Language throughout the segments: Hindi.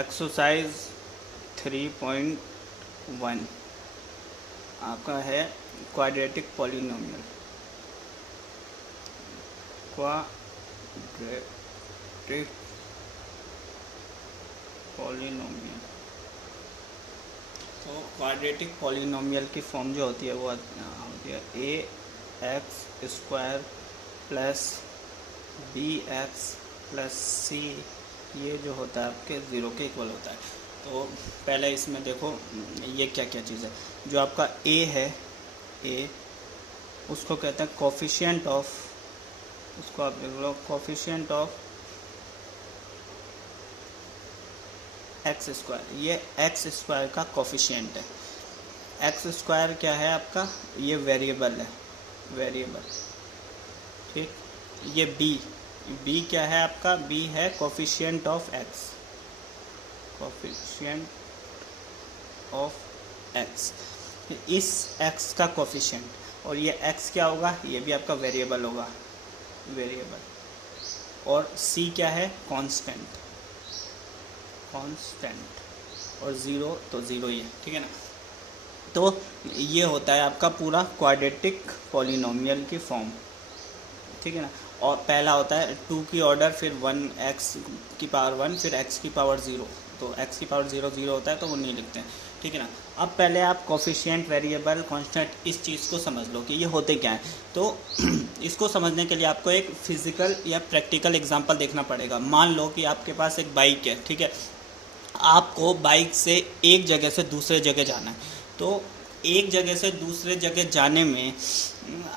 एक्सरसाइज 3.1 आपका है क्वाड्रेटिक पॉलिनोमियल। क्वाड्रेटिक पॉलिनोमियल, तो क्वाड्रेटिक पॉलिनोमियल की फॉर्म जो होती है वो होती है a x square plus b x plus c, ये जो होता है आपके ज़ीरो के इक्वल होता है। तो पहले इसमें देखो ये क्या क्या चीज़ है। जो आपका ए है, ए उसको कहते हैं कोफिशिएंट ऑफ, उसको आप देख लो कोफिशिएंट ऑफ एक्स स्क्वायर। ये एक्स स्क्वायर का कोफिशिएंट है। एक्स स्क्वायर क्या है आपका, ये वेरिएबल है, वेरिएबल, ठीक। ये बी क्या है आपका, बी है coefficient of x, coefficient of x, इस एक्स का कोफिशिएंट। और ये एक्स क्या होगा, ये भी आपका वेरिएबल होगा, वेरिएबल। और सी क्या है, कांस्टेंट, कांस्टेंट। और ज़ीरो तो ज़ीरो ही है, ठीक है ना। तो ये होता है आपका पूरा क्वाड्रेटिक पॉलिनोमियल की फॉर्म, ठीक है ना। और पहला होता है 2 की ऑर्डर, फिर 1 एक्स की पावर 1, फिर एक्स की पावर 0। तो एक्स की पावर 0 0 होता है तो वो नहीं लिखते हैं, ठीक है ना। अब पहले आप कोफिशिएंट, वेरिएबल, कांस्टेंट इस चीज़ को समझ लो कि ये होते क्या हैं। तो इसको समझने के लिए आपको एक फिजिकल या प्रैक्टिकल एग्जांपल देखना पड़ेगा। मान लो कि आपके पास एक बाइक है, ठीक है। आपको बाइक से एक जगह से दूसरे जगह जाना है। तो एक जगह से दूसरे जगह जाने में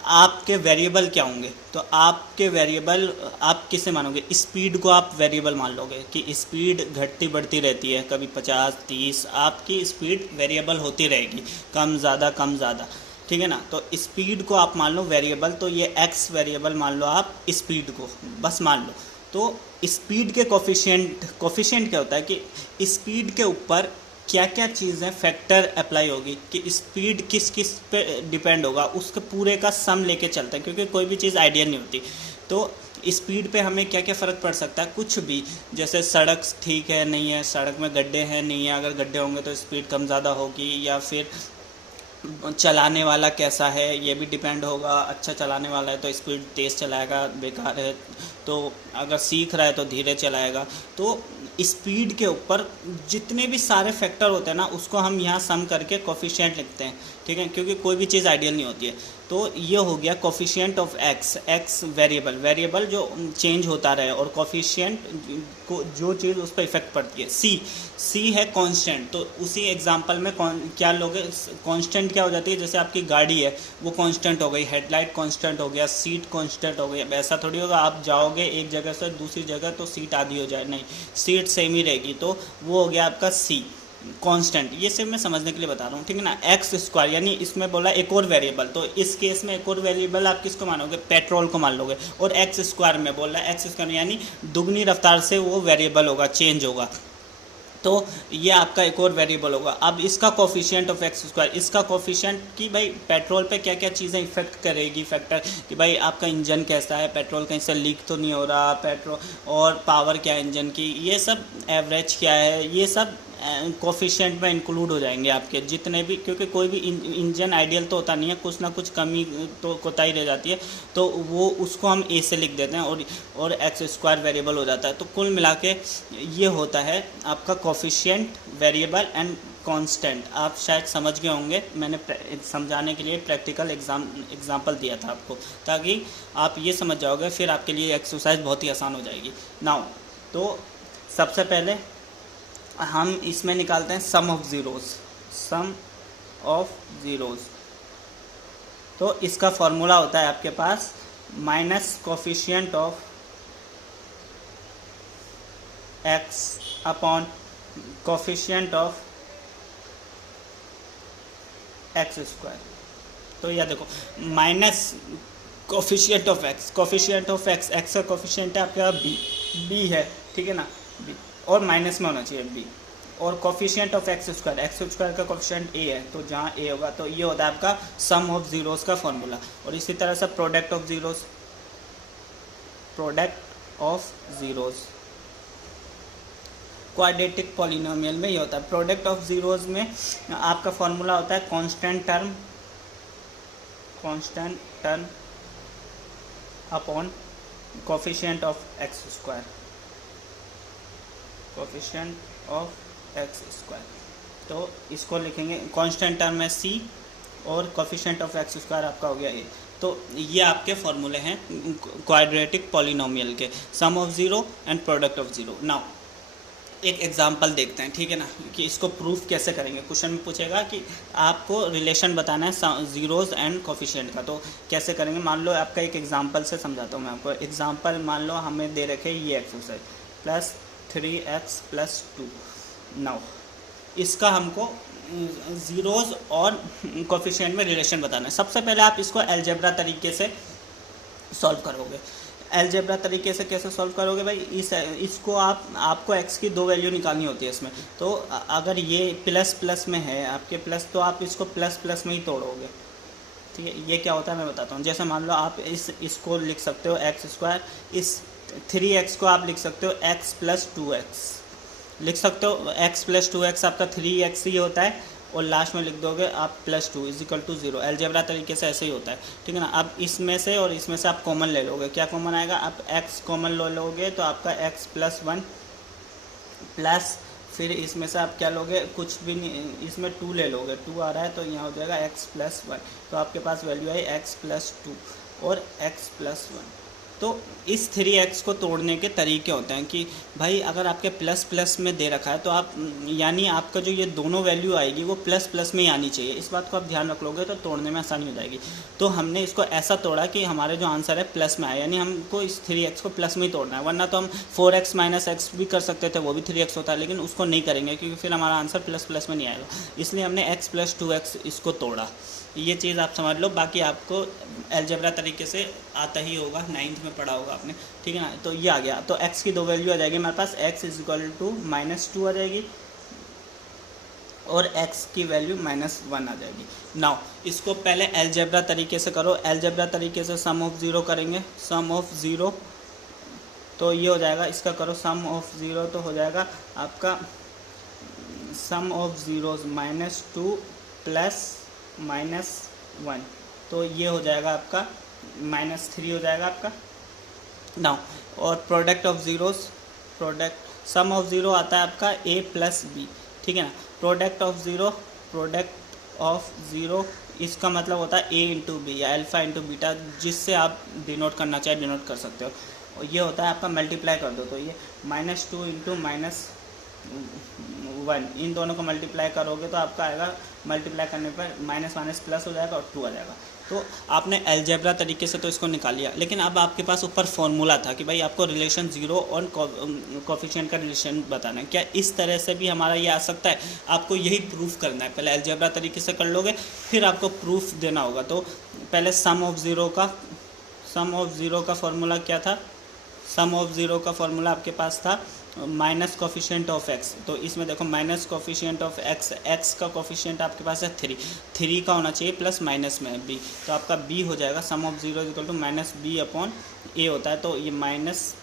आपके वेरिएबल क्या होंगे, तो आपके वेरिएबल आप किसे मानोगे, स्पीड को आप वेरिएबल मान लोगे कि स्पीड घटती बढ़ती रहती है, कभी 50 30 आपकी स्पीड वेरिएबल होती रहेगी, कम ज़्यादा कम ज़्यादा, ठीक है ना। तो स्पीड को आप मान लो वेरिएबल, तो ये एक्स वेरिएबल मान लो आप स्पीड को, बस मान लो। तो स्पीड के कोफिशिएंट क्या होता है कि स्पीड के ऊपर क्या क्या चीज़ें फैक्टर अप्लाई होगी, कि स्पीड किस किस पे डिपेंड होगा, उसके पूरे का सम लेके चलता है, क्योंकि कोई भी चीज़ आइडियल नहीं होती। तो स्पीड पे हमें क्या क्या फ़र्क पड़ सकता है, कुछ भी, जैसे सड़क ठीक है नहीं है, सड़क में गड्ढे हैं नहीं है, अगर गड्ढे होंगे तो स्पीड कम ज़्यादा होगी, या फिर चलाने वाला कैसा है ये भी डिपेंड होगा। अच्छा चलाने वाला है तो स्पीड तेज़ चलाएगा, बेकार है तो अगर सीख रहा है तो धीरे चलाएगा। तो स्पीड के ऊपर जितने भी सारे फैक्टर होते हैं ना, उसको हम यहाँ सम करके कोफिशिएंट लिखते हैं, ठीक है, क्योंकि कोई भी चीज़ आइडियल नहीं होती है। तो ये हो गया coefficient of x, x variable, variable जो चेंज होता रहे, और कोफिशिएंट को जो चीज़ उस पर इफेक्ट पड़ती है। सी है कांस्टेंट। तो उसी एग्जांपल में क्या लोगे, कांस्टेंट क्या हो जाती है, जैसे आपकी गाड़ी है वो कांस्टेंट हो गई, हेडलाइट कांस्टेंट हो गया, सीट कांस्टेंट हो गई। ऐसा थोड़ी होगा आप जाओगे एक जगह से दूसरी जगह तो सीट आधी हो जाए, नहीं, सीट सेम ही रहेगी। तो वो हो गया आपका सी कांस्टेंट। ये सिर्फ मैं समझने के लिए बता रहा हूँ, ठीक है ना। एक्स स्क्वायर यानी इसमें बोला एक और वेरिएबल, तो इस केस में एक और वेरिएबल आप किसको मानोगे, पेट्रोल को मान लोगे। और एक्स स्क्वायर में बोल रहा है, एक्स स्क्वायर यानी दुगनी रफ्तार से वो वेरिएबल होगा, चेंज होगा। तो ये आपका एक और वेरिएबल होगा। अब इसका कोफिशिएंट ऑफ एक्स स्क्वायर, इसका कोफिशिएंट कि भाई पेट्रोल पे क्या क्या चीज़ें इफेक्ट करेगी, फैक्टर कि भाई आपका इंजन कैसा है, पेट्रोल कहीं से लीक तो नहीं हो रहा, पेट्रोल और पावर क्या है इंजन की, ये सब एवरेज क्या है, ये सब कोफिशिएंट में इंक्लूड हो जाएंगे आपके जितने भी, क्योंकि कोई भी इंजन आइडियल तो होता नहीं है, कुछ ना कुछ कमी तो कोताही रह जाती है, तो वो उसको हम ए से लिख देते हैं और एक्स स्क्वायर वेरिएबल हो जाता है। तो कुल मिला के ये होता है आपका कोफिशिएंट, वेरिएबल एंड कांस्टेंट। आप शायद समझ गए होंगे, मैंने समझाने के लिए प्रैक्टिकल एग्जाम्पल दिया था आपको, ताकि आप ये समझ जाओगे, फिर आपके लिए एक्सरसाइज बहुत ही आसान हो जाएगी। नाउ तो सबसे पहले हम इसमें निकालते हैं sum of zeros, sum of zeros. तो इसका फॉर्मूला होता है आपके पास minus coefficient of x upon coefficient of x square. तो यह देखो minus coefficient of x, coefficient of x, x का कोफिशिएंट है आपका बी है, ठीक है ना, बी, और माइनस में होना चाहिए बी। और कोफिशिएंट ऑफ एक्स स्क्वायर का कोफिशिएंट ए है, तो जहाँ ए होगा तो ये होता है आपका सम ऑफ ज़ीरोज़ का फॉर्मूला। और इसी तरह से product of zeros, product of zeros, quadratic polynomial में ये होता है। प्रोडक्ट ऑफ जीरोज़ में आपका फॉर्मूला होता है constant term upon coefficient of x square, तो इसको लिखेंगे कांस्टेंट टर्म है सी और कोफिशिएंट ऑफ एक्स स्क्वायर आपका हो गया ए। तो ये आपके फॉर्मूले हैं क्वाड्रेटिक पॉलिनोमियल के, sum of zero and product of zero. Now एक एग्जांपल देखते हैं, ठीक है ना, कि इसको प्रूफ कैसे करेंगे। क्वेश्चन में पूछेगा कि आपको रिलेशन बताना है ज़ीरोज़ एंड कोफिशिएंट का, तो कैसे करेंगे। मान लो आपका एक एग्जांपल से समझाता हूँ मैं आपको। एग्जांपल मान लो हमें दे रखे ये exercise plus 3x plus 2। Now इसका हमको ज़ीरोज़ और कोफिशिएंट में रिलेशन बताना है। सबसे पहले आप इसको अलजेब्रा तरीके से सॉल्व करोगे। अलजेब्रा तरीके से कैसे सॉल्व करोगे भाई, इसको आपको x की 2 वैल्यू निकालनी होती है इसमें। तो अगर ये प्लस प्लस में है आपके प्लस, तो आप इसको प्लस प्लस में ही तोड़ोगे, ठीक है। ये क्या होता है मैं बताता हूँ। जैसे मान लो आप इसको लिख सकते हो एक्स स्क्वायर, इस 3x को आप लिख सकते हो x प्लस 2x लिख सकते हो। x प्लस 2x आपका 3x ही होता है, और लास्ट में लिख दोगे आप प्लस 2 इजिकल टू 0। अलजेब्रा तरीके से ऐसे ही होता है, ठीक है ना। अब इसमें से और इसमें से आप कॉमन ले लोगे। क्या कॉमन आएगा, आप x कॉमन ले लोगे तो आपका x प्लस 1 प्लस फिर इसमें से आप क्या लोगे, कुछ भी नहीं, इसमें 2 ले लोगे, 2 आ रहा है तो यहाँ हो जाएगा x प्लस 1। तो आपके पास वैल्यू आई x प्लस 2 और x प्लस 1। तो इस 3x को तोड़ने के तरीके होते हैं कि भाई अगर आपके प्लस प्लस में दे रखा है तो आप, यानी आपका जो ये दोनों वैल्यू आएगी वो प्लस प्लस में ही आनी चाहिए। इस बात को आप ध्यान रख लोगे तो तोड़ने में आसानी हो जाएगी। तो हमने इसको ऐसा तोड़ा कि हमारे जो आंसर है प्लस में आए, यानी हमको इस 3x को प्लस में ही तोड़ना है। वरना तो हम 4x माइनस x भी कर सकते थे, वो भी 3x होता है, लेकिन उसको नहीं करेंगे क्योंकि फिर हमारा आंसर प्लस प्लस में नहीं आएगा। इसलिए हमने x प्लस 2x इसको तोड़ा। ये चीज़ आप समझ लो, बाकी आपको अलजेब्रा तरीके से आता ही होगा, 9th में पढ़ा होगा आपने, ठीक है ना। तो ये आ गया, तो x की 2 वैल्यू आ जाएगी हमारे पास, x इज इक्वल टू -2 आ जाएगी और x की वैल्यू -1 आ जाएगी। नाउ इसको पहले अलजेब्रा तरीके से करो। अलजेब्रा तरीके से सम ऑफ ज़ीरो करेंगे, सम ऑफ ज़ीरो तो ये हो जाएगा, इसका करो सम ऑफ ज़ीरो तो हो जाएगा आपका सम ऑफ ज़ीरोज़ -2 प्लस -1, तो ये हो जाएगा आपका -3 हो जाएगा आपका। नाउ और product of zeros, product sum of zero आता है आपका a प्लस बी, ठीक है ना। प्रोडक्ट ऑफ ज़ीरो इसका मतलब होता है a इंटू बी या अल्फ़ा इंटू बीटा, जिससे आप डिनोट करना चाहे डिनोट कर सकते हो। और ये होता है आपका मल्टीप्लाई कर दो तो ये -2 इंटू -1, इन दोनों को मल्टीप्लाई करोगे तो आपका आएगा, मल्टीप्लाई करने पर माइनस माइनस प्लस हो जाएगा और 2 आ जाएगा। तो आपने अलजेब्रा तरीके से तो इसको निकाल लिया, लेकिन अब आपके पास ऊपर फॉर्मूला था कि भाई आपको रिलेशन ज़ीरो और कोफिशिएंट का रिलेशन बताना है। क्या इस तरह से भी हमारा ये आ सकता है? आपको यही प्रूफ करना है। पहले अलजेब्रा तरीके से कर लोगे, फिर आपको प्रूफ देना होगा। तो पहले सम ऑफ ज़ीरो का फॉर्मूला क्या था? सम ऑफ ज़ीरो का फॉर्मूला आपके पास था माइनस कोफिशिएंट ऑफ एक्स। तो इसमें देखो माइनस कोफिशिएंट ऑफ एक्स का कोफिशिएंट आपके पास है 3 का होना चाहिए प्लस माइनस में बी, तो आपका बी हो जाएगा। Sum of zero equal to minus b upon a होता है, तो ये माइनस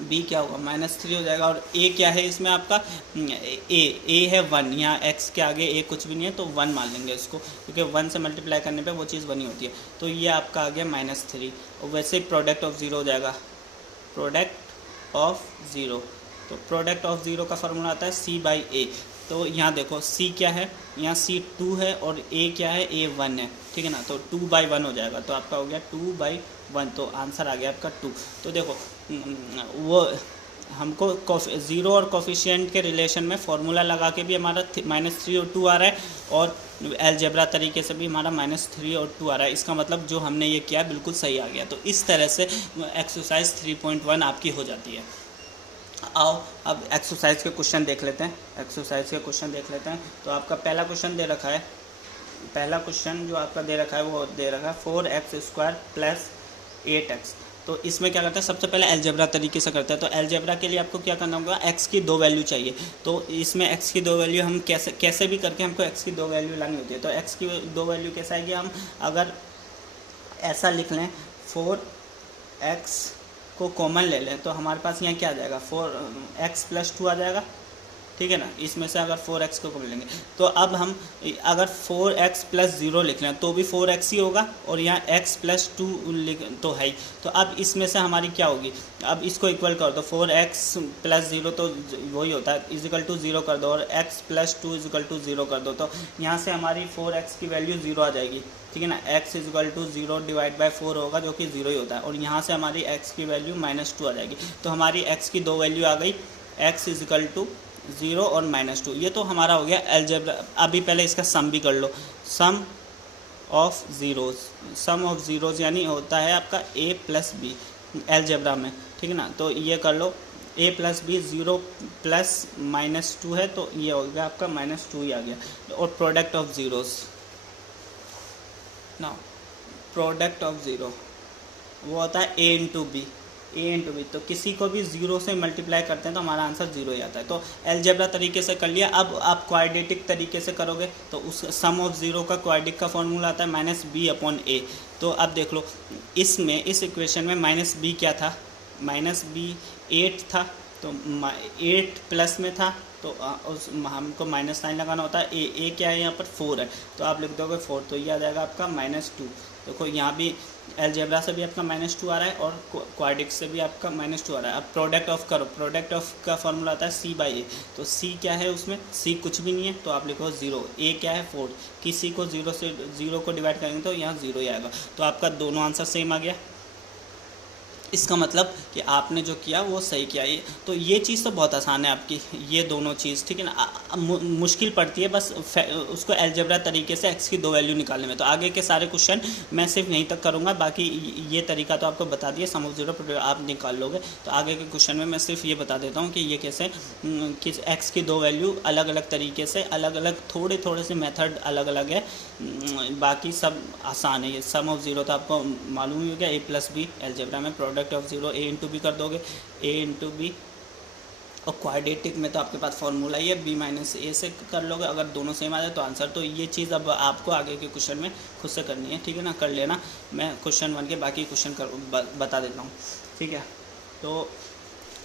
बी क्या होगा, -3 हो जाएगा। और ए क्या है इसमें आपका, ए है 1, यहाँ एक्स के आगे ए कुछ भी नहीं है तो 1 मान लेंगे इसको, क्योंकि 1 से मल्टीप्लाई करने पे वो चीज़ बनी होती है। तो ये आपका आ गया -3, और वैसे ही प्रोडक्ट ऑफ ज़ीरो हो जाएगा, प्रोडक्ट ऑफ ज़ीरो। तो प्रोडक्ट ऑफ ज़ीरो का फार्मूला आता है C/A। तो यहाँ देखो C क्या है, यहाँ C 2 है और A क्या है, A 1 है, ठीक है ना। तो 2/1 हो जाएगा, तो आपका हो गया 2/1, तो आंसर आ गया आपका 2। तो देखो वो हमको ज़ीरो और कोफिशिएंट के रिलेशन में फार्मूला लगा के भी हमारा -3 और 2 आ रहा है, और अलजेब्रा तरीके से भी हमारा -3 और 2 आ रहा है। इसका मतलब जो हमने ये किया बिल्कुल सही आ गया। तो इस तरह से एक्सरसाइज 3.1 आपकी हो जाती है। आओ अब एक्सरसाइज के क्वेश्चन देख लेते हैं। तो आपका पहला क्वेश्चन दे रखा है, पहला क्वेश्चन जो आपका दे रखा है वो दे रखा है 4x² प्लस 8x। तो इसमें क्या करता है, सबसे पहले अलजेब्रा तरीके से करता है। तो अलजेब्रा के लिए आपको क्या करना होगा, x की 2 वैल्यू चाहिए। तो इसमें x की 2 वैल्यू हम कैसे भी करके हमको x की 2 वैल्यू लानी होती है। तो x की 2 वैल्यू कैसे आएगी, हम अगर ऐसा लिख लें 4x को कॉमन ले लें तो हमारे पास यहाँ क्या आ जाएगा, 4x+2 आ जाएगा, ठीक है ना। इसमें से अगर 4x को कॉमन लेंगे तो अब हम अगर 4x+0 लिख लें तो भी 4x ही होगा, और यहाँ x+2 तो है ही। तो अब इसमें से हमारी क्या होगी, अब इसको इक्वल कर दो, 4x+0 तो वही होता है इजिकल टू 0 कर दो, और x+2 इजिकल टू 0 कर दो, तो यहाँ से हमारी 4x की वैल्यू 0 आ जाएगी, ठीक है ना। x equal to 0 divide by 4 होगा जो कि 0 ही होता है, और यहाँ से हमारी x की वैल्यू -2 आ जाएगी। तो हमारी x की दो वैल्यू आ गई, x इजिकल टू 0 और -2। ये तो हमारा हो गया अलजेब्रा। अभी पहले इसका सम भी कर लो, सम ऑफ ज़ीरोज़ यानी होता है आपका a+b अलजेब्रा में, ठीक है ना। तो ये कर लो, a+b 0 प्लस -2 है तो ये हो गया आपका -2 ही आ गया। और प्रोडक्ट ऑफ ज़ीरोज़, ना प्रोडक्ट ऑफ ज़ीरो वो होता है a इंटू बी, तो किसी को भी 0 से मल्टीप्लाई करते हैं तो हमारा आंसर 0 ही आता है। तो अलजेब्रा तरीके से कर लिया। अब आप क्वाड्रेटिक तरीके से करोगे तो उस सम ऑफ ज़ीरो का क्वाड्रेटिक का फॉर्मूला आता है -b/a। तो अब देख लो, इसमें इस इक्वेशन में -b क्या था, -b 8 था, तो 8 प्लस में था तो उस हमको माइनस साइन लगाना होता है। ए क्या है यहाँ पर 4 है, तो आप लिख दोगे 4, तो ये आ जाएगा आपका -2। देखो यहाँ भी अलजेब्रा से भी आपका -2 आ रहा है और क्वाड्रेटिक से भी आपका -2 आ रहा है। अब प्रोडक्ट ऑफ करो, प्रोडक्ट ऑफ का फॉर्मूला आता है c/a। तो c क्या है, उसमें c कुछ भी नहीं है तो आप लिखो 0, a क्या है 4, किसी को 0 से 0 को डिवाइड करेंगे तो यहाँ 0 ही आएगा। तो आपका दोनों आंसर सेम आ गया। इसका मतलब कि आपने जो किया वो सही किया। ये तो ये चीज़ तो बहुत आसान है आपकी, ये दोनों चीज़, ठीक है ना। मुश्किल पड़ती है बस उसको अलजेब्रा तरीके से x की दो वैल्यू निकालने में। तो आगे के सारे क्वेश्चन मैं सिर्फ यहीं तक करूँगा, बाकी ये तरीका तो आपको बता दिया, सम ऑफ ज़ीरो आप निकाल लोगे। तो आगे के क्वेश्चन में मैं सिर्फ ये बता देता हूँ कि ये कैसे किस x की दो वैल्यू अलग अलग तरीके से, अलग अलग थोड़े से मेथड अलग अलग है, बाकी सब आसान है। ये सम ऑफ ज़ीरो तो आपको मालूम ही हो गया, a+b अलजेब्रा में product of zero a into B कर दोगे, a इंटू बी। और क्वाड्रेटिक में तो आपके पास फॉर्मूला ही है, b-a से कर लोगे। अगर दोनों सेम आ जाए तो आंसर। तो ये चीज़ अब आपको आगे के क्वेश्चन में खुद से करनी है, ठीक है ना, कर लेना। मैं क्वेश्चन 1 के बाकी क्वेश्चन बता देता हूँ, ठीक है। तो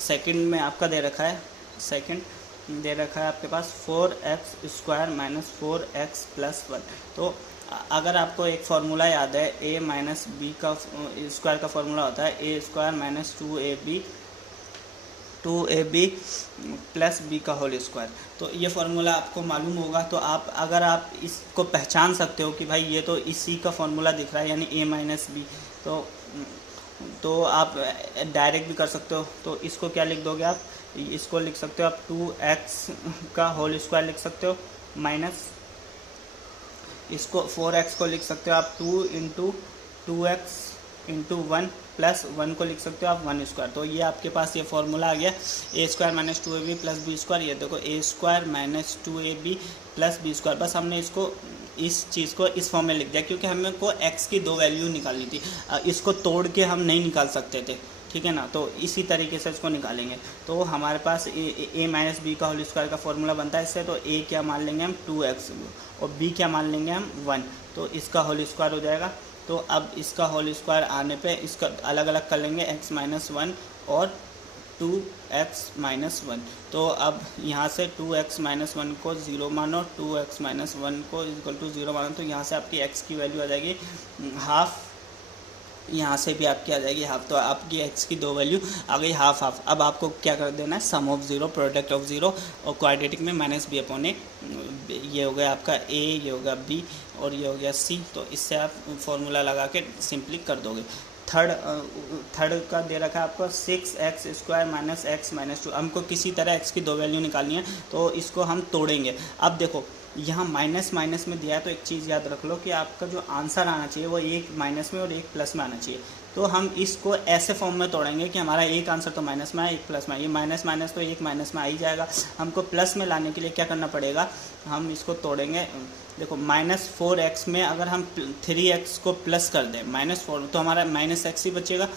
सेकंड में आपका दे रखा है, सेकंड दे रखा है आपके पास 4x² - 4x+1। तो अगर आपको एक फार्मूला याद है, a माइनस बी का स्क्वायर का फार्मूला होता है a² - 2ab प्लस b का होल स्क्वायर। तो ये फार्मूला आपको मालूम होगा। तो आप अगर आप इसको पहचान सकते हो कि भाई ये तो इसी का फार्मूला दिख रहा है, यानी a माइनस बी, तो आप डायरेक्ट भी कर सकते हो। तो इसको क्या लिख दोगे आप, इसको लिख सकते हो आप 2x का होल स्क्वायर लिख सकते हो, माइनस इसको 4x को लिख सकते हो आप 2 इंटू 2x इंटू 1 प्लस 1 को लिख सकते हो आप 1 स्क्वायर। तो ये आपके पास ये फार्मूला आ गया, a² - 2ab plus b square. ये देखो a² - 2ab plus b square. बस हमने इसको इस चीज़ को इस फॉर्म में लिख दिया क्योंकि हमें को x की दो वैल्यू निकालनी थी। इसको तोड़ के हम नहीं निकाल सकते थे, ठीक है ना। तो इसी तरीके से इसको निकालेंगे। तो हमारे पास a माइनस बी का होल स्क्वायर का फॉर्मूला बनता है इससे। तो a क्या मान लेंगे हम 2x और b क्या मान लेंगे हम 1, तो इसका होल स्क्वायर हो जाएगा। तो अब इसका होल स्क्वायर आने पे इसका अलग अलग कर लेंगे, x - 1 और 2x - 1। तो अब यहाँ से 2x - 1 को 0 मानो, 2x - 1 को इक्वल टू 0 मानो, तो यहाँ से आपकी x की वैल्यू आ जाएगी हाफ, यहाँ से भी आपकी आ जाएगी हाफ। तो आपकी x की दो वैल्यू आ गई हाफ। अब आपको क्या कर देना है, sum of zero, product of zero, और क्वाड्रेटिक में -b/a। ये हो गया आपका a, ये हो गया b और ये हो गया c। तो इससे आप फॉर्मूला लगा के सिंपली कर दोगे। थर्ड का दे रखा है आपको 6x² - x - 2। हमको किसी तरह x की दो वैल्यू निकालनी है, तो इसको हम तोड़ेंगे। अब देखो यहाँ माइनस में दिया है, तो एक चीज़ याद रख लो कि आपका जो आंसर आना चाहिए वो एक माइनस में और एक प्लस में आना चाहिए। तो हम इसको ऐसे फॉर्म में तोड़ेंगे कि हमारा एक आंसर तो माइनस में है, एक प्लस में। ये माइनस तो एक माइनस में आ ही जाएगा। हमको प्लस में लाने के लिए क्या करना पड़ेगा, हम इसको तोड़ेंगे। देखो -4x में अगर हम 3x को प्लस कर दें -4, तो हमारा -x ही बचेगा।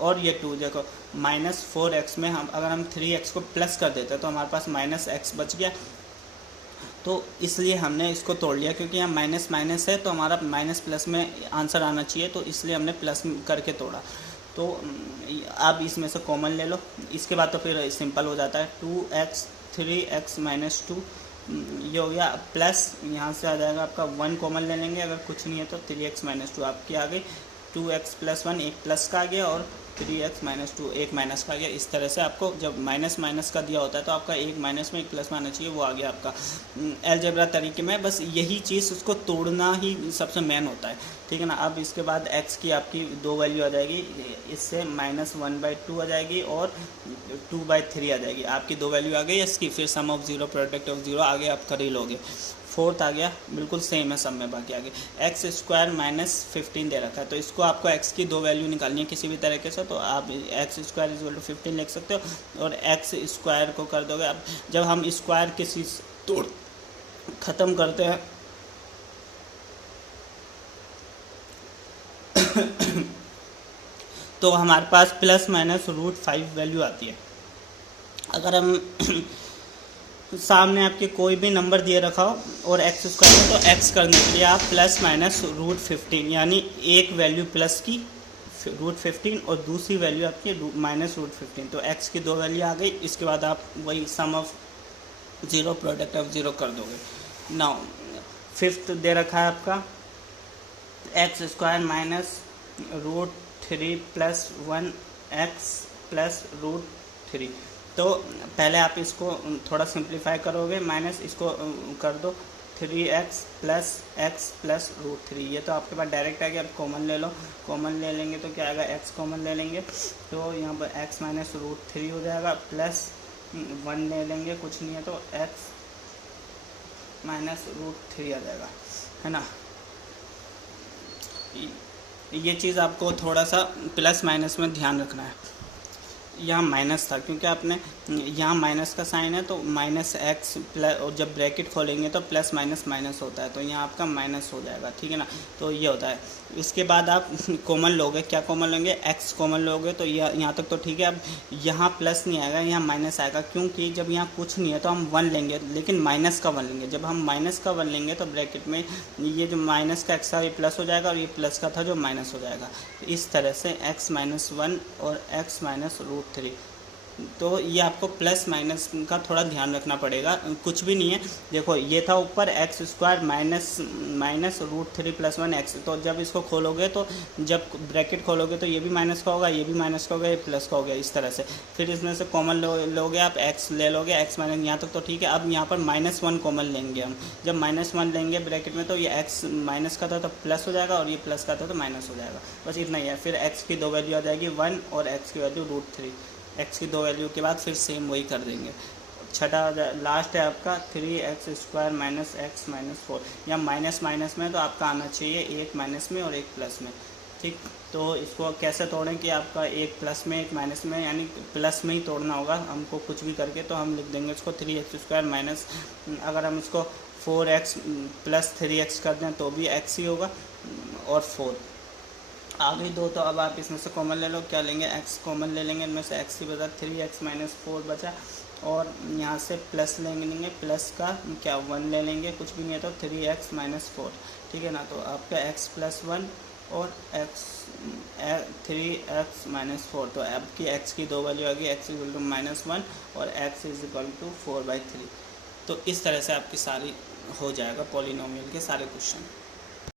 और ये 2 देखो -4x में हम अगर हम 3x को प्लस कर देते तो हमारे पास -x बच गया। तो इसलिए हमने इसको तोड़ लिया, क्योंकि यहाँ माइनस है तो हमारा माइनस प्लस में आंसर आना चाहिए, तो इसलिए हमने प्लस करके तोड़ा। तो आप इसमें से कॉमन ले लो। इसके बाद तो फिर सिंपल हो जाता है, 2x 3x माइनस 2 ये हो गया, प्लस यहाँ से आ जाएगा आपका 1 कॉमन ले लेंगे, अगर कुछ नहीं है तो 3x माइनस 2 आपकी आ गई, 2x प्लस 1 एक प्लस का आ गया और 3x माइनस 2 एक माइनस का आ गया। इस तरह से आपको जब माइनस माइनस का दिया होता है तो आपका एक माइनस में एक प्लस में आना चाहिए, वो आ गया आपका अलजेब्रा तरीके में। बस यही चीज़ उसको तोड़ना ही सबसे मेन होता है, ठीक है ना। अब इसके बाद x की आपकी 2 वैल्यू आ जाएगी, इससे -1/2 आ जाएगी और 2/3 आ जाएगी। आपकी 2 वैल्यू आ गई इसकी, फिर सम ऑफ 0 प्रोडक्ट ऑफ 0 आगे आप कर ही लोगे। फोर्थ आ गया, बिल्कुल सेम है सब में, बाकी आगे एक्स स्क्वायर माइनस 15 दे रखा है, तो इसको आपको x की 2 वैल्यू निकालनी है किसी भी तरीके से, तो आप एक्स स्क्वायर इक्वल टू 15 लिख सकते हो और एक्स स्क्वायर को कर दोगे। अब जब हम स्क्वायर किसी तोड़ ख़त्म करते हैं तो हमारे पास प्लस माइनस √5 वैल्यू आती है। अगर हम सामने आपके कोई भी नंबर दिए रखा हो और एक्स स्क्वायर है तो एक्स करने के लिए आप प्लस माइनस √15 यानी एक वैल्यू प्लस की √15 और दूसरी वैल्यू आपकी माइनस √15, तो एक्स की 2 वैल्यू आ गई। इसके बाद आप वही सम ऑफ 0 प्रोडक्ट ऑफ 0 कर दोगे। नाउ फिफ्थ दे रखा है आपका x square minus √3 plus 1x plus √3, तो पहले आप इसको थोड़ा सिंप्लीफाई करोगे, माइनस इसको कर दो 3x प्लस x प्लस √3, ये तो आपके पास डायरेक्ट आ गया। अब कॉमन ले लो, कॉमन ले लेंगे तो क्या आएगा, x कॉमन ले लेंगे तो यहाँ पर x माइनस √3 हो जाएगा, प्लस 1 ले लेंगे, कुछ नहीं है तो x माइनस √3 आ जाएगा, है ना। ये चीज़ आपको थोड़ा सा प्लस माइनस में ध्यान रखना है। यहाँ माइनस था क्योंकि आपने यहाँ माइनस का साइन है तो माइनस एक्स प्लस, और जब ब्रैकेट खोलेंगे तो प्लस माइनस माइनस होता है, तो यहाँ आपका माइनस हो जाएगा, ठीक है ना। तो ये होता है। इसके बाद आप कॉमन लोगे, क्या कॉमन लेंगे, एक्स कॉमन लोगे, तो यहाँ तक तो ठीक है। अब यहाँ प्लस नहीं आएगा, यहाँ माइनस आएगा, क्योंकि जब यहाँ कुछ नहीं है तो हम 1 लेंगे, लेकिन माइनस का 1 लेंगे। जब हम माइनस का 1 लेंगे तो ब्रैकेट में ये जो माइनस का एक्स था ये प्लस हो जाएगा और ये प्लस का था जो माइनस हो जाएगा। इस तरह से x माइनस 1 और x माइनस √3, तो ये आपको प्लस माइनस का थोड़ा ध्यान रखना पड़ेगा, कुछ भी नहीं है। देखो ये था ऊपर x square minus √3 plus 1x, तो जब इसको खोलोगे तो जब ब्रैकेट खोलोगे तो ये भी माइनस का होगा, ये भी माइनस का होगा, ये प्लस का हो गया, इस तरह से। फिर इसमें से कॉमन लोगे आप, x ले लोगे, x माइनस, यहाँ तक तो ठीक है। अब यहाँ पर -1 कॉमन लेंगे हम, जब -1 लेंगे ब्रैकेट में तो ये x माइनस का था तो प्लस हो जाएगा और ये प्लस का था तो माइनस हो जाएगा, बस इतना ही है। फिर x की 2 वैल्यू आ जाएगी 1 और x की वैल्यू √3, x की 2 वैल्यू के बाद फिर सेम वही कर देंगे। छठा लास्ट है आपका 3x square minus x minus 4, या माइनस माइनस में तो आपका आना चाहिए एक माइनस में और एक प्लस में, ठीक। तो इसको कैसे तोड़ें कि आपका एक प्लस में एक माइनस में, यानी प्लस में ही तोड़ना होगा हमको कुछ भी करके, तो हम लिख देंगे इसको 3x स्क्वायर माइनस, अगर हम इसको 4x प्लस 3x कर दें तो भी x ही होगा और 4 आ गई 2, तो अब आप इसमें से कॉमन ले लो, क्या लेंगे, x कॉमन ले लेंगे, इनमें से x की बचा 3x माइनस 4 बचा, और यहाँ से प्लस लेंगे, प्लस का क्या 1 ले लेंगे, कुछ भी नहीं है तो 3x माइनस 4, ठीक है ना। तो आपका x प्लस 1 और 3x माइनस 4, तो आपकी x की 2 वैल्यू आ गई, x इक्वल टू -1 और x इज इक्वल टू 4/3। तो इस तरह से आपकी सारी हो जाएगा पॉलिनोमियल के सारे क्वेश्चन।